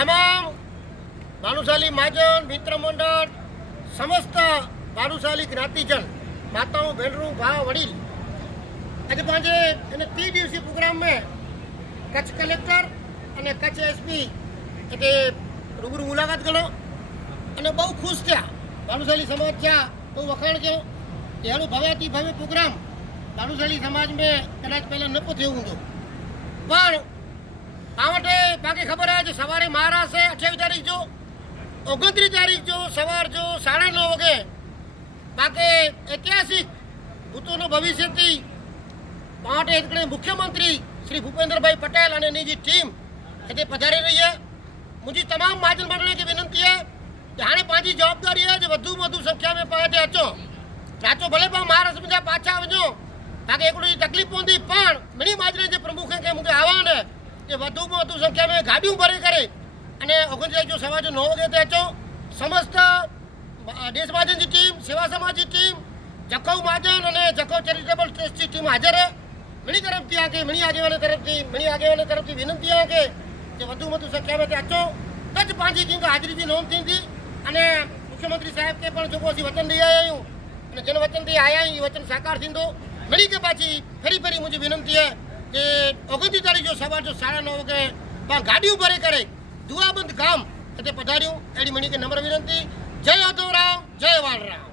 તમામ ભાનુશાલી મહાજન, મિત્ર મંડળ, સમસ્ત ભાનુશાલી જ્ઞાતિજન, માતાઓ બહેનરું ભા, વડીલ. આજે પાંજે એને ત્રી દિવસીય પ્રોગ્રામ में કચ્છ કલેક્ટર અને કચ્છ એસપી એટલે રૂબરૂ મુલાકાત ગણો. અને બહુ ખુશ થયા. ભાનુશાલી સમાજ થયા બહુ વખાણ કર્યો. એનું ભવ્યાથી ભવ્ય પ્રોગ્રામ. ભાનુશાલી સમાજ મેં કદાચ પહેલાં નહોતો થયું ઊંધો પણ આ માટે બાકી ખબર મહારાષ્ટ્રે અઠ્યાવીસ તારીખ જો, ઓગણત્રીસ તારીખ જો, સવાર જો, સાડા નવ વાગે. પાકે ઐતિહાસિક ભૂતોનું ભવિષ્યથી માટે એકડે મુખ્યમંત્રી શ્રી ભૂપેન્દ્રભાઈ પટેલ અને એની જે ટીમ એ તે પધારી રહી છે મુજી તમામ મહાજન મંડળને કે વિનંતી છે કે હાણે પાંચી જવાબદારી છે જે વધુ વધુ સંખ્યામાં પાસે અચો રાચો ભલે પણ મહારાષ્ટ્રમાં પાછા આવજો. બાકી એકડી તકલીફ પહોંચી પણ મિની માજરે જે પ્રમુખે કે મૂકે આવવાને એ વધુમાં વધુ સંખ્યામાં ગાડીઓ ભરે અને ઓગણત્રીસ તારીખ સવારે નવ વાગે પહોંચો સમસ્ત દેશ મહાજનની ટીમ, સેવા સમાજની ટીમ, જખૌ મહાજન અને જખૌ ચેરિટેબલ ટ્રસ્ટની ટીમ હાજર રહે. ઘણી તરફથી આગે ઘણી આગેવાનો તરફથી ઘણી આગેવાનો તરફથી વિનંતી આગે કે વધુ વધુ સંખ્યામાં ત્યાં આચો. કચ્છ પાંચી કિંગ હાજરીથી નોંધ થઈ અને મુખ્યમંત્રી સાહેબ કે પણ જોકો હજી વતન લઈ આવ્યા અને જેને વચનથી આયા એ વચન સાકાર થીંદો વળી કે પાછી ફરી ફરી મુજબ વિનંતી હે કે ઓગણત્રીસ તારીખ જો સવાર જો સાડા નવ વાગે પણ ગાડીઓ ભરે કરે. દુઆબંધ ગામ. એટલે પધાર્યું એડી મણી કે નમ્ર વિનંતી. જય યાદવ રામ જય વાળરામ